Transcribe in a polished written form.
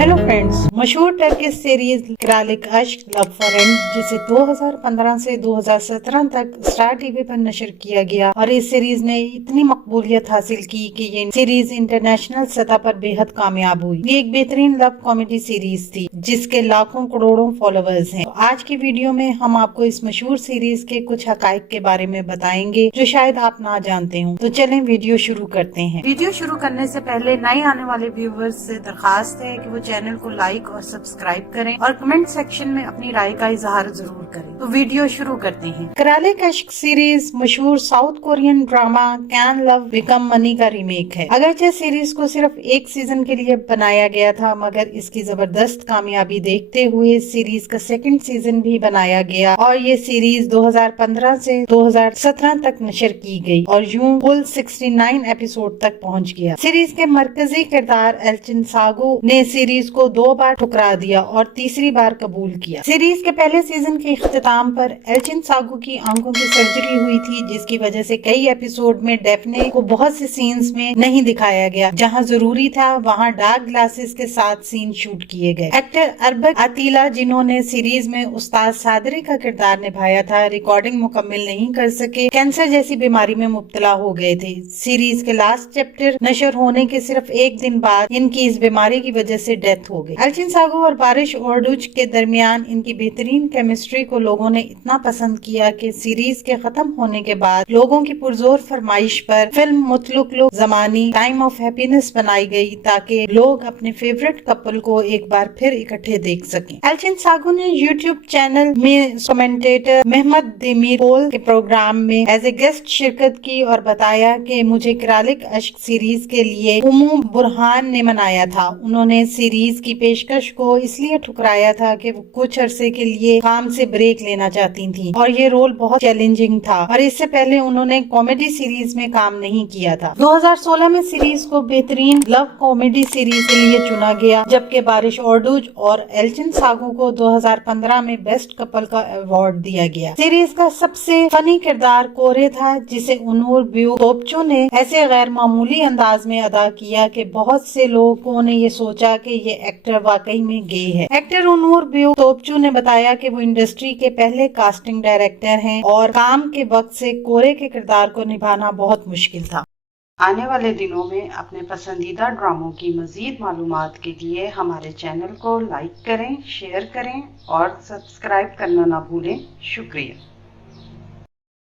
Hello friends, मशहूर Turkish series किरालिक Ashk love for and जिसे 2015 से 2017 तक स्टार टीवी पर नशर किया गया और इस सीरीज ने इतनी मकबूलियत हासिल की कि ये सीरीज इंटरनेशनल सतह पर बेहद कामयाब हुई। ये एक बेहतरीन लव कॉमेडी सीरीज थी जिसके लाखों करोड़ों फॉलोअर्स हैं। तो आज की वीडियो में हम आपको इस मशहूर सीरीज के कुछ हकाइक के बारे में बताएंगे जो शायद आप ना जानते हो। तो चलें वीडियो शुरू करते हैं। वीडियो शुरू करने से पहले नए आने वाले व्यूवर्स से दरखास्त है कि वो चैनल को लाइक और सब्सक्राइब करें और कमेंट सेक्शन में अपनी राय का इजहार जरूर करें। तो वीडियो शुरू करते हैं। किरालिक अश्क सीरीज मशहूर south Korean drama can love become money का रीमेक है। अगरचे सीरीज को सिर्फ एक सीजन के लिए बनाया गया था, मगर इसकी जबरदस्त कामयाबी देखते हुए सीरीज का सेकंड सीजन भी बनाया गया और ये सीरीज 2015 से 2017 तक नशर की गई और यूं कुल 69 एपिसोड तक पहुंच गया। सीरीज के मरकजी किरदार एल्चिन सागो ने सीरीज को 2 बार ठुकरा दिया और तीसरी बार कबूल किया। सीरीज के पहले सीजन के इख्तिताम पर एल्चिन सागो की आंखों की सर्जरी हुई थी, जिसकी वजह से कई एपिसोड में डेफने को बहुत से सीन्स में नहीं दिखाया गया। जहां जरूरी था वहां डार्क ग्लासेस के साथ सीन शूट किए गए। एक्टर अरबक अतीला, जिन्होंने सीरीज में उस्ताद सादरी का किरदार निभाया था, रिकॉर्डिंग मुकम्मल नहीं कर सके, कैंसर जैसी बीमारी में मुब्तला हो गए थे। सीरीज के लास्ट चैप्टर नशर होने के सिर्फ एक दिन बाद इनकी इस बीमारी की वजह से डेथ हो गई। एल्चिन सागो और बारिश ओर्डुच के दरमियान इनकी बेहतरीन केमिस्ट्री को लोगों ने इतना पसंद किया कि सीरीज के खत्म होने के बाद लोगों की पुरजोर फरमाइश पर film मुतलुक Zamani time of happiness बनाई गई ताकि लोग अपने फेवरेट कपल को एक बार फिर इकट्ठे देख सकें। एल्चिन सागो ने यूट्यूब चैनल में कमेंटेटर मेहमद देमीरपोल के प्रोग्राम में एज ए गेस्ट शिरकत की और बताया कि मुझे किरालिक अश्क सीरीज के लिए उम्मू बुरहान ने मनाया था। उन्होंने सीरीज की पेशकश को इसलिए ठुकराया था कि वो कुछ अरसे के लिए काम से ब्रेक लेना चाहती थी और ये रोल बहुत चैलेंजिंग था और इससे पहले उन्होंने कॉमेडी सीरीज में काम नहीं किया था। 2016 में सीरीज को बेहतरीन लव कॉमेडी सीरीज के लिए चुना गया, जबकि बारिश ओर्डुच और एल्चिन सागो को 2015 में बेस्ट कपल का अवार्ड दिया गया। सीरीज का सबसे फनी किरदार कोरे था, जिसे उनूर ब्यू तोपचो ने ऐसे गैर मामूली अंदाज में अदा किया कि बहुत से लोगों ने ये सोचा कि ये एक्टर वाकई में गे है। एक्टर उनूर ब्यू तोपचू ने बताया कि वो इंडस्ट्री के पहले कास्टिंग डायरेक्टर हैं और काम के वक्त से कोरे के किरदार को निभाना बहुत मुश्किल था। आने वाले दिनों में अपने पसंदीदा ड्रामों की मजीद मालूमात के लिए हमारे चैनल को लाइक करें, शेयर करें और सब्सक्राइब करना ना भूलें। शुक्रिया।